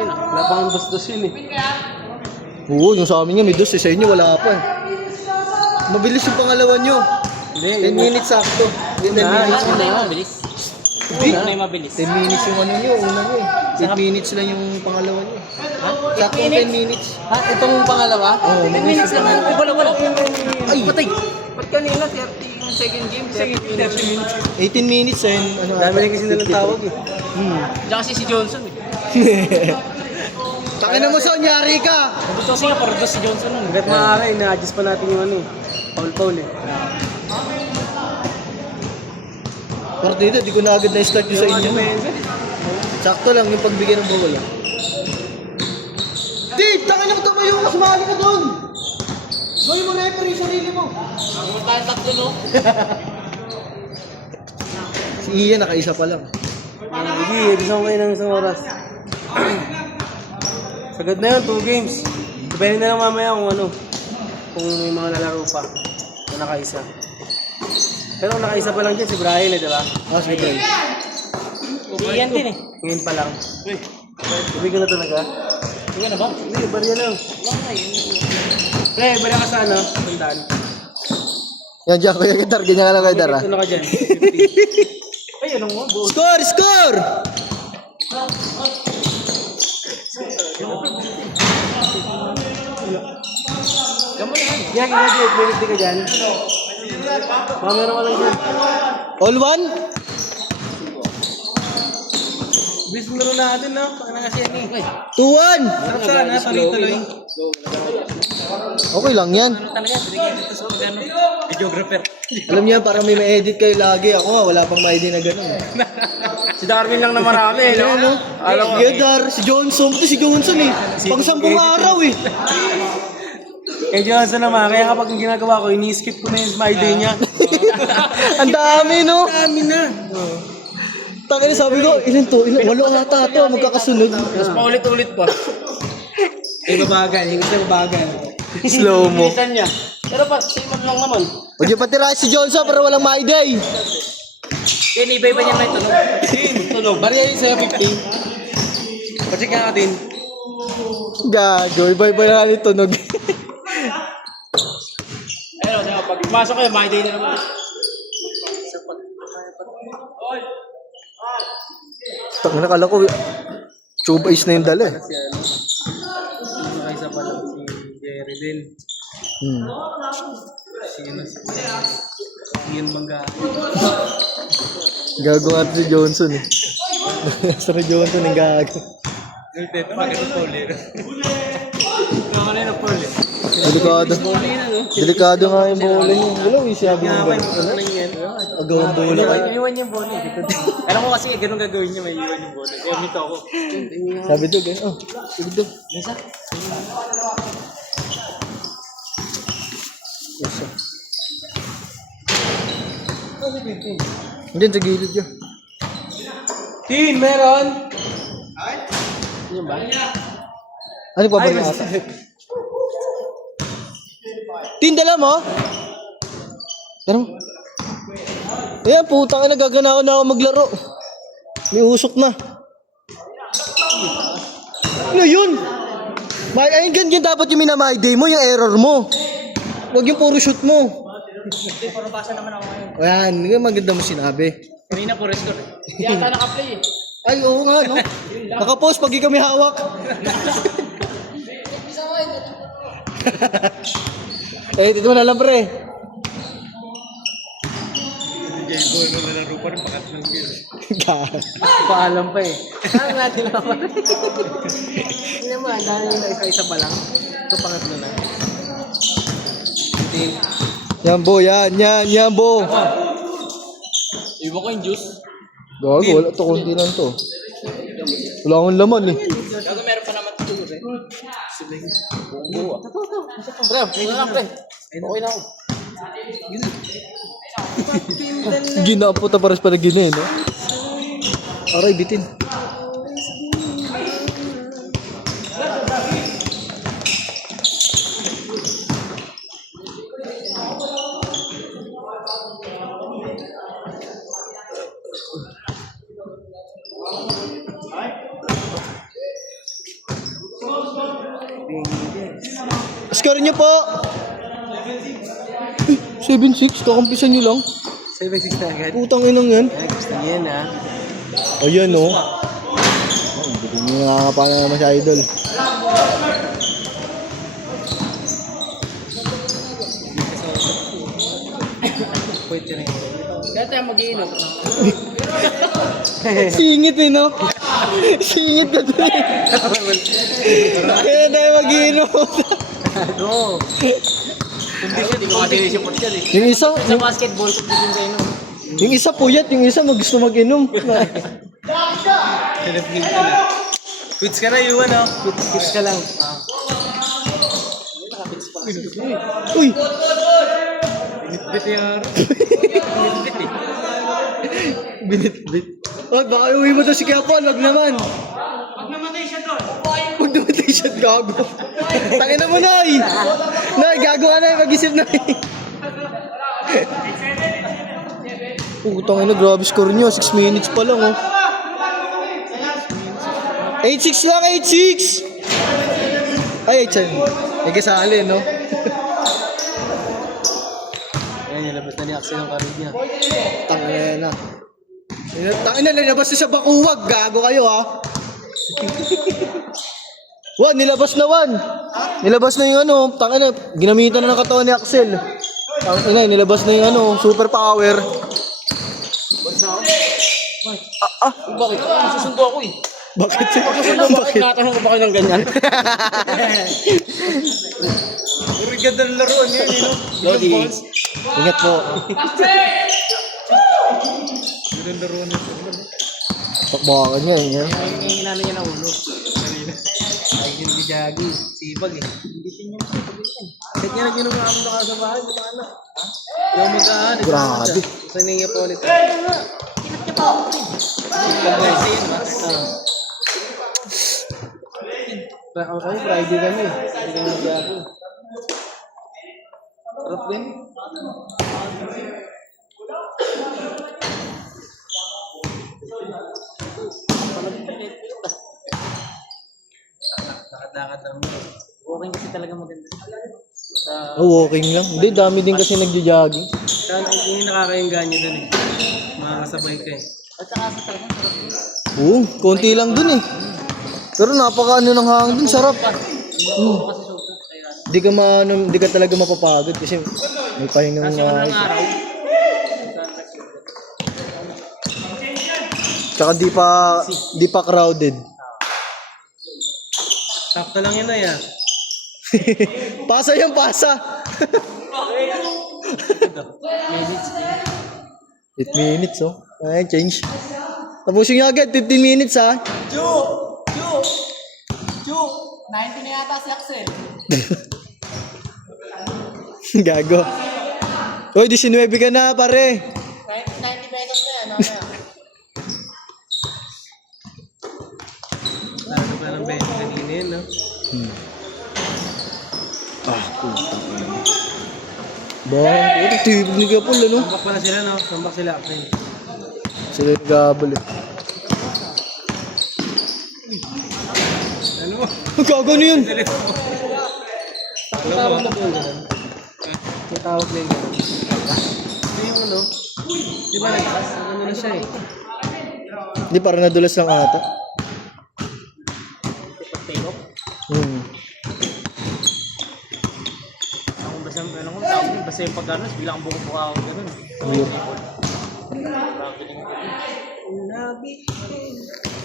yun ah. Wala pang dos-dos yun eh. Oo, yung sa amin nga may dos eh. Sa inyo wala pa eh. Mabilis yung pangalawa nyo. 10 minutes sakto. 10 minutes. Una yung mabilis. Una yung mabilis. 10 minutes yung ano nyo, una nyo eh. 8 minutes lang yung pangalawa nyo. Ha? Sakto 10 minutes. Ha? Itong pangalawa? Oo, 10 minutes lang. Ay, wala. Ay! Patay. Ba't kanina 30 yung second game? 30 minutes. 18 minutes and ano. Dami rin kasi nilang tawag eh. Diyan kasi si Johnson eh. Takin mo sa nyari ka! Ito kasi nga parang si Johnson nun. Hanggat maaari, na-adjust pa natin yung ano eh. Paul eh. Partida, di ko na agad na-start yung sa inyo. Sakto lang yung pagbigay ng bawal. Dave, takin mo tumayo, mas mahali ka doon! Gawin mo na yung sarili mo. Ang tayong tatlo no? Si Ian, nakaisa pa lang. Hindi, gusto ko kayo ng isang oras. Sagad na yun, 2 games. Depende na lang mamaya kung ano. Kung may mga lalaro pa. Kung nakaisa. Pero kung nakaisa pa lang dyan, si Brian eh, diba? Ah, sige, Brian. Iyan din eh. Ngayon pa lang. Uwi ka na talaga? Uwi na ba? Hindi, barya lang. Pre, barya ka sa ano? Tandaan. Yan dyan, Kuya Gitar. Ganyan ka lang, Kuya Gitar. Ano ka dyan? 50. Ay, ano mo? Score! Score! Yan, graduate. May nagdi ka dyan. Meron ka lang dyan. All one? Bis mo natin, no? Ano kasi yan eh. 2-1! Sarap sana, tuloy-tuloy. Okay lang yan. Ano talaga? Binigay dito sa ano? Videographer. Alam niya, para may ma-edit kayo lagi. Ako nga, wala pang ma-edit na gano'n. Si Darwin lang na marami, no? Ano? Alam ko. Gedar, si Johnson. Ito si Johnson eh. Pang 10 araw eh. Kay Johnson naman, kaya kapag yung ginagawa ko, ini-skip ko na yung my day niya. Ang dami, no? Dami na. Tangin na sabi ko, ilan to? Walo ata to, magkakasunod. Tapos paulit-ulit pa. Eh, babagal. Yung gusto babagal. Slow mo. Bilisan niya. Pero pa, same lang naman. Huwag yung patirahin si Johnson para walang ma-day. Kaya iba-iba niya may tunog. Tunog. Bariya yun sa'yo, 50. Pacheck nga natin. Gago, iba-iba na nga tunog. Pero, pag pumasok kayo, my day na naman. Tangin na, kala ko, Chuba is na yung dala eh. Si ano, nakaisa pa lang si Jerry din. Si ano, si Ian Mangga. Gago nga to si Johnson eh. Sa Johnson yung gago. Ito, maganda Paul eh. Ano na yung Paul eh. Delikado. Delikado nga yung bola niya. Wala, may sabi mo ba? Agawang bola kayo. Iwan yung bola eh. Alam ko kasi ganun gagawin niya, may iwan yung bola. Kaya mito ako. Sabi to, gano'n. Oh, sabi to. Isa? Yes, sir. Diyan sa gilid yun. Tin, meron! Yan ba? Ano pa ba yung ata? Tin, dala mo? Dala mo? Ayan, putang ina, nagagana na ako maglaro. May usok na. Ano yun? Ayun, ganyan dapat yung minamay day mo, yung error mo. Huwag yung puro shoot mo. Hindi, puro basa naman ako ngayon. Ayan, yung maganda mo sinabi. Kanina po score eh. Hindi ata naka-play eh. Ay, oo nga, no? Nakapost pag kami hawak. Eh, dito mo na lang, pre. Jaybo, nalaro pa rin pangatlong gear. Paalam pa eh. Ano natin ako? Hindi mo, dahil yung isa-isa pa lang. Ito pangatlo na. Yan, bo, yan, bo. Iwan ko yung juice. Gago, wala to, kundi lang to. Wala akong laman eh. Gago, meron pa naman ito eh. Siling. Buwa. Pre, ito lang pre. Okay na ako. Ginapo ta pares para gina, no? Aray, bitin. score niyo po? 7-6, kakampisan niyo lang. 7-6 na agad. Putang inang yan. Ay, gusto niya yan, ha? Ayan, oh. Hindi nyo nakakapana naman si Idol. Pwede rin. Kaya tayo mag-iinom. Singit eh, no? Singit ka doon eh. Kaya tayo mag-iinom. Go! Hindi siya, di ko kasi support yan eh. Yung isa, Sa basketball, kung din kayo nun. yung isa puyat, yung isa gusto mag-inom. Pinapil ka na. Quits ka na, Yuan, ha? Quits ka lang. Nakapits pa kasi. Uy! Binitbit yung Binitbit eh. Binitbit. Oh, baka uwi mo to si Kapon, wag naman. Pag namatay siya doon. Huwag namatay siya, gago. Tangin na mo, Nay! Nay, gago ka na, mag-isip na. Tangin na, grabe score nyo. 6 minutes pa lang, oh. 8-6 lang, 8-6! Ay, 8-7. May kasali, no? Ayan, nilabas na ni Axel ang karin niya. Tangin na. Tangin na, nilabas na sa bakuwag. Gago kayo, ha? Wan, nilabas na, Wan. Nilabas na yung ano, tangin na, ginamitan na ng katawan ni Axel. Tangin na, nilabas na yung ano, super power. Bakit? Masusundo ako eh. Bakit? Bakit natanong ko ba kayo ng ganyan? Puro ganda ng laruan yun, eh, no? Lodi. Ingat po. Ganda ng laruan yun. Takbakan niya, yan. Yung inano niya na ulo. Ay, hindi jagi. Sipag eh. Hindi niya masipag yun. Kahit niya nag-inom na ako na sa bahay, buta na. Yung mag-aan. Grabe. Gusto niya po ulit. Kaya nga. Kinat niya pa ako rin. Pag-guys yun, ba? Okay, Friday kami. Hindi kami mag-ako. Sarap din. Nakadakad lang. Walking kasi talaga maganda. Oh, walking lang. Hindi, dami din kasi nagja-jogging. Saan yung nakakaingganyo dun eh. Makakasabay ka eh. At saka sa talagang sarap din. Oo, konti lang dun eh. Pero napaka ano ng hangin dun, sarap. Kasi sobrang kaya. Di ka talaga mapapagod kasi may pahingang Kasi ng araw. Tsaka di pa crowded. Sakto lang yun ay ah. Pasa yan, pasa. 8 minutes, oh. Ay, change. Tapusin nyo agad, 15 minutes, ha. Chu! 90 na yata si Axel. Gago. Uy, 19 ka na, pare. 90 pesos na yan. Mamaya. Lalo pa ng 20 kanina yun, no? Puta. Bang, ito tibig ni Gapol, ano? Tambak pala sila, no? Tambak sila, Axel. Sila yung gabal, eh. Ano? Gago na yun. Tawag na po yun. Tawag na yun. Ito yung ano? Di ba ano na siya eh? Hindi, parang nadulas lang ata. Take off. Ako basta ano ko tawag yun. Basta yung pag-anos, bilang buko-buka ako ganun. Weird.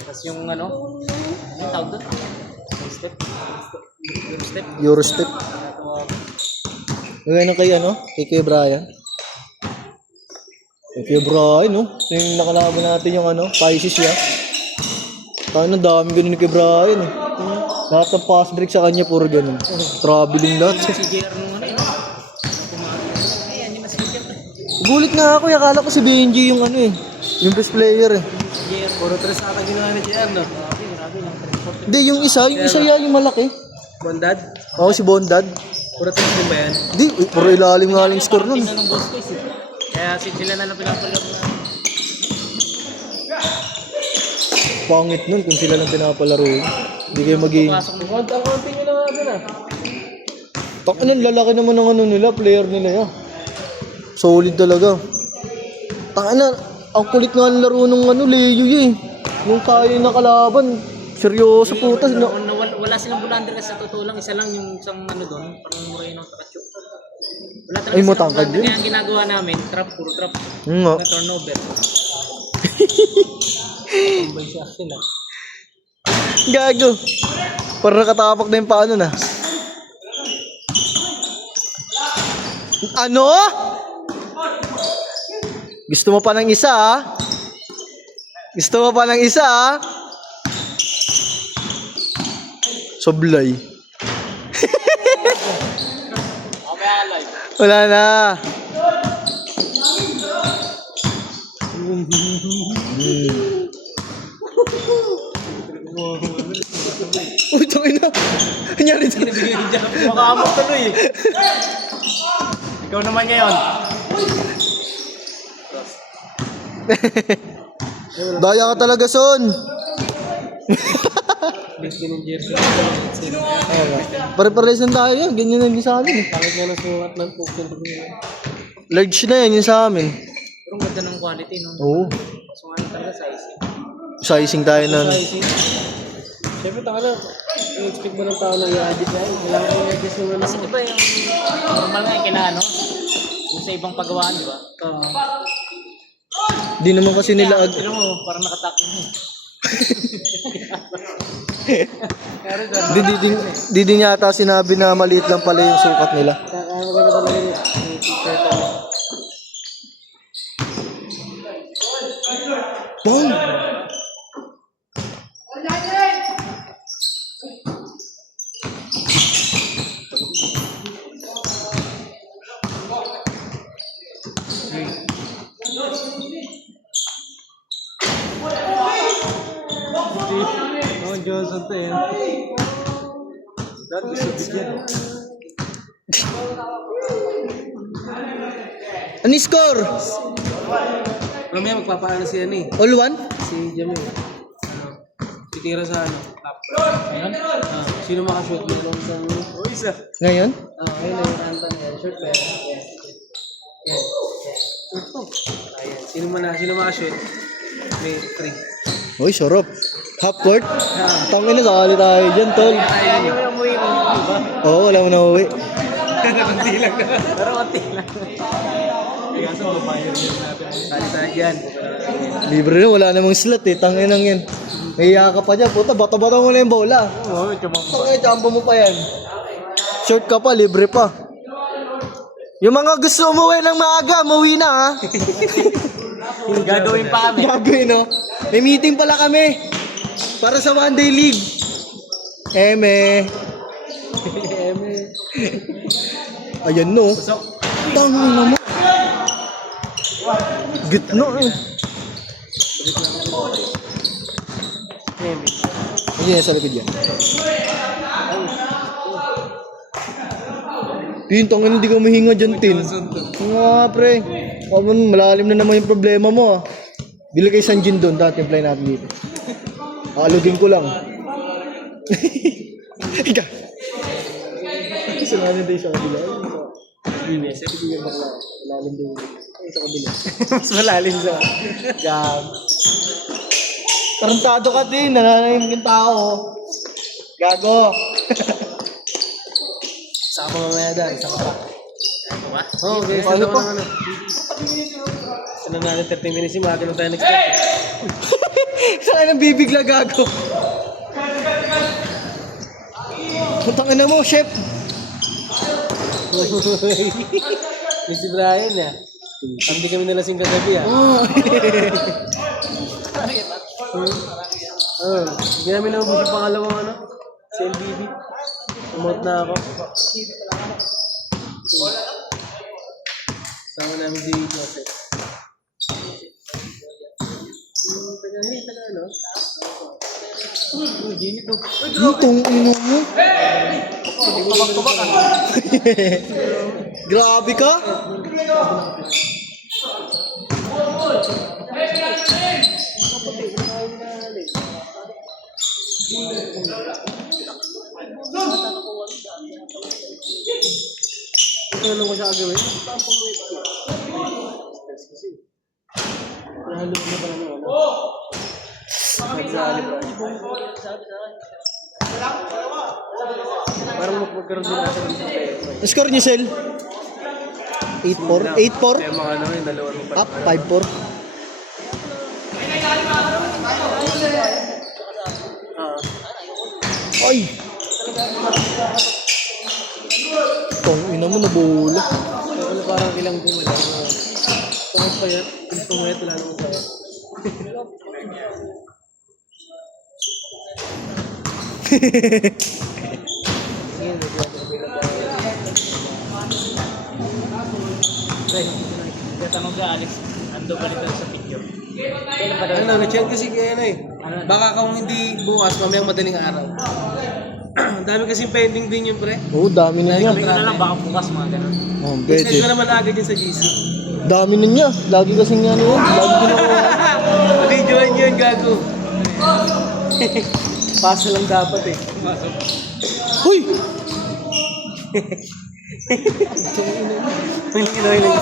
Tapos yung ano? Yung tawag doon? Step? Step? Eurostep. Gagawin na kay ano? Kay Kuya Brian. Kay Kuya Brian, no? Yung nakalaban natin yung ano? Pisces yan. Tayo na dami ganun ni Kuya Brian, eh. Lahat ng pass break sa kanya, puro ganun. Traveling lahat. Si JR nung ano yun. Ayan, yung na-speaker. Gulit nga ako, akala ko si Benji yung ano eh. Yung best player eh. JR, puro tres ata ginawa ni JR, no? Grabe lang. Hindi, yung isa yan, yung malaki. Bondad? Oo, si Bondad. Puro tres din ba yan? Hindi, puro ilalim nga lang score nun. Tingnan ng boss ko eh. Kaya sila na lang pinapalap na. Pangit nun kung sila lang pinapalaro. Hindi kayo maging... Pasok mo. Ang konti nyo lang natin ah. Takinan, lalaki naman ng ano nila, player nila yan. Solid talaga. Takinan, ang kulit nga ng laro nung ano, Leo eh. Nung tayo nakalaban, seryoso putas. Wala silang bulander kasi sa totoo lang. Isa lang yung isang ano doon. Parang murahin ng Takachuk. Wala talaga Ay, silang matangkad bulander. yun. Kaya ang ginagawa namin, puro trap. Nga. Na turnover. Tambay siya sila. Gago. Parang nakatapak na yung paano na. Ano? Gusto mo pa ng isa ah? Gusto mo pa ng isa ah? Soblay. Wala na. Uy, tangin na. Kanyari dyan. Makaamok tuloy eh. Ikaw naman ngayon. Daya ka talaga, Son. Pare-pares lang tayo yan. Ganyan lang din sa amin. Pangit nga ng sukat ng pukin. Large na yan, yun sa amin. Pero ang ganda ng quality no. Oo. So ano talaga sizing. Sizing tayo nun. Sizing. Siyempre taka lang. I-expect mo ng tao na i-adjust na yun. Kailangan mo i-adjust naman. Kasi diba yung normal nga yung kinaano? Yung sa ibang pagawaan, diba? Di naman kasi nila... Pero mo, parang nakatakot mo. Di din yata sinabi na maliit lang pala yung sukat nila. Kaya maganda talaga yung t-shirt na. Bong! Oh, Johnson to yan. Dati gusto bigyan. Ano yung score? Mamaya magpapaano siya ni. All one? Si Jamil. Titira sa ano? Top. Ayun? Sino makashoot mo lang sa... O isa. Ngayon? Ayun na yung Anton yan. Short ba yan? Yan. Yan. Short to. Ayan. Sino makashoot? May 3. Uy, sarap. Half court? Tangin na, sakali tayo dyan, tol. Ayaw mo yung umuwi mo, diba? Oo, wala mo na uwi. Konti lang na. Pero konti lang. Kaya sa babayan yun natin. Sali tayo dyan. Libre na, wala namang slot eh. Tangin lang yan. Nahiya ka pa dyan. Puta, bata-bata mo na yung bola. Oo, tumamba. Tangin, champo mo pa yan. Short ka pa, libre pa. Yung mga gusto umuwi ng maaga, umuwi na ha. Gagawin pa kami. Gagawin no. May meeting pala kami. Para sa one day league. Eme. Ayan no. Tangin na mo. Gitna eh. Ayan, sa likod yan. Tin, tangin hindi ka mahinga dyan, Tin. Nga, pre. Malalim na naman yung problema mo, ah. Bili kay Sanjin doon, dati apply natin dito. Aalugin ko lang. Ika. Isa nga na tayo sa kabila. Malalim din. Sa kabila. Mas malalim sa... Gag. Tarantado ka din, nananayim yung tao. Gago. Saka pa mamaya dahil, saka pa. Ano ba? Oo, okay. Ano pa? Ano na 30 minutes yung mga ganun tayo next-step. Saan nang bibigla, gago? Putang ina mo, chef. Yung si Brian ya. Hindi kami nalasing kagabi ah. Hindi namin naubos yung pangalawang ano. Si LBB. Promote na ako. Sama namin si Joseph. Taga ano? Gini to. Itong ino mo. Tubak-tubak ah. Grabe ka. Tulong ko siya kagawin. Tapos mo ito. Stress kasi. Nahalog na pala naman. Nagsali ba? Parang magkaroon din natin ng pera. Score niyo, Sel? 8-4? 8-4? Kaya mga ano yung dalawa ng Up, 5-4. Ay! Tong ina mo, nabola. Wala parang ilang gumala. Tapos pa yan. Pilis pumayat, wala naman tayo. Sige, naglalagay na tayo. Kaya tanong ka, Alex, ando ba nito sa picture? Ano, na-chat kasi kaya ano eh. Baka kung hindi bukas, mamayang madaling araw. Ang dami kasing pending din yun, pre. Oo, dami na niya. Sabi ko na lang, baka bukas mga ganun. Oh, Send pwede. ko naman agad yun sa GC. Dami na niya. Lagi kasing ano yun. Lagi din ako. Videoan yun, gago. Pasa lang dapat eh. Huy! Hiling.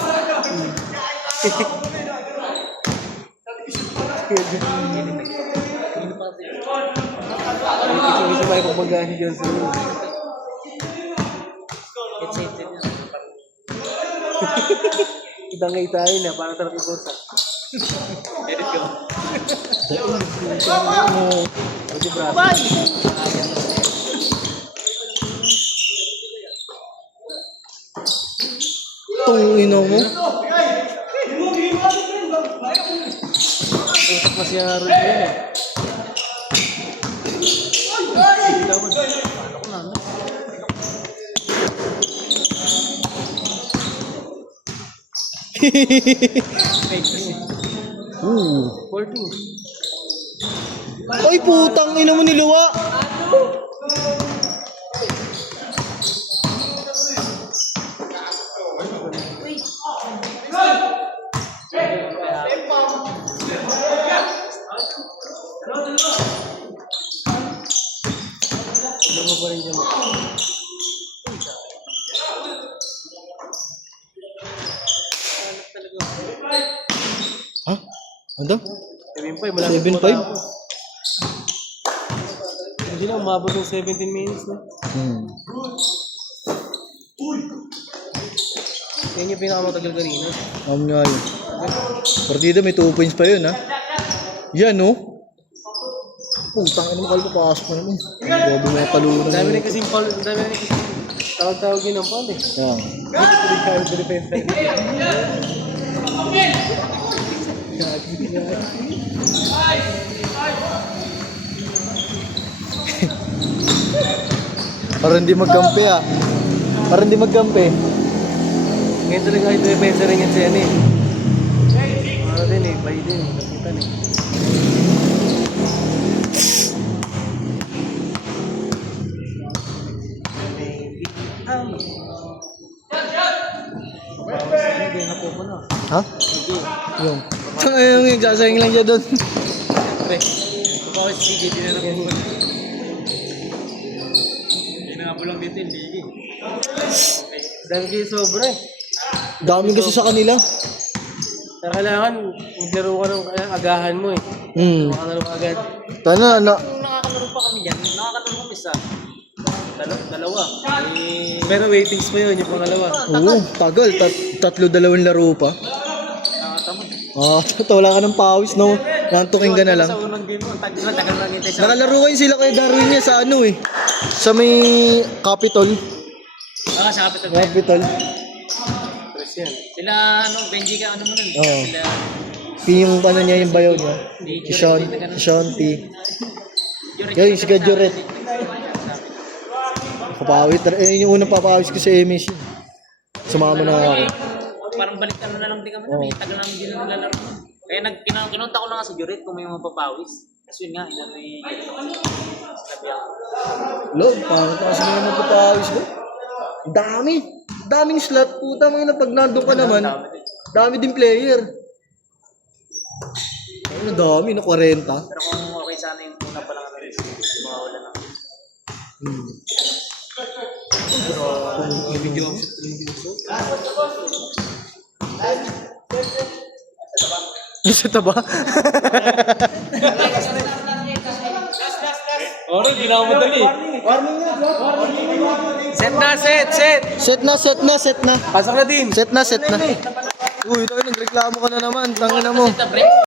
Kasi may pagpagahin dyan sa iyo. Itangay tayo na para sarap ikosa. Edit ko. Pwede braso. Tong ina mo. Tutok na siya rin yun eh. Ooh. 14. Ay, putang ina mo niluwa. Ano mo pa rin dyan? Ha? Ano? 7.5, malapit 7.5? matapos. Hindi na umabot ng 17 minutes na. Yan yung pinakamatagal kanina. Nga yun. Partida may 2 points pa yun, ha? Yan, no? Putang ina mo, kalpa pasok pa naman. Grabe mga talunan. Ang dami rin kasi foul, ang dami rin kasi tawag-tawag yun ang foul eh. Yan. Tuloy tayo sa defense line. Para hindi magkampi, ah. Para hindi magkampi. Ngayon talaga ito yung defense rin yan siya eh. Ano din eh, bay din eh. Nakita eh. Hindi na po na. Ha? Yung. Yung nagsasayang lang siya doon. Pre, kapag si CJ, di na nakuha. Hinabulang dito yung ligi. Dami kayo sobra eh. Dami kasi sa kanila. Kaya kailangan maglaro ka ng agahan mo eh. Makalaro ka agad. Tana, na. Nung nakakalaro pa kami dyan, nakakalaro kami sa dalawa. Pero waitings pa yun, yung pangalawa. Oo, tagal. Tatlo-dalawang laro pa. Nakatamad. Ah, wala ka ng pawis, no? Nantukin ka na lang. Sa unang game mo, tagal lang hintay sa... Nakalaro kayo sila kay Darwin niya sa ano eh. Sa may Capitol. Sa Capital. Capitol. Tres yan. Sila, Benji ka, ano mo nun? Oo. Sila, Yung ano niya, yung bayaw niya. Si Shanti. Yun, si Gajoret. Papawit. Yung unang papawis ko sa MS yun. Sumama na ako. parang balik na lang din kami. Tagal namin din na nilalaro. Kaya kinunta ko lang nga sa Juret kung may mga papawis. Kasi yun nga, inano sinabi ako. Lord, parang kasi may magpapawis ko. Dami. Daming slot. Puta mga na pag nandun ka naman. Dami din player. Ano dami na 40. Pero kung okay sana yung una pa lang ano rin, mga wala lang. Isa ta ba? Oras, ginawa mo dali. Set na, set. Set na. Pasok na din. Set na. Uy, tayo nagreklamo ka na naman. Tangina mo. Set na, pre.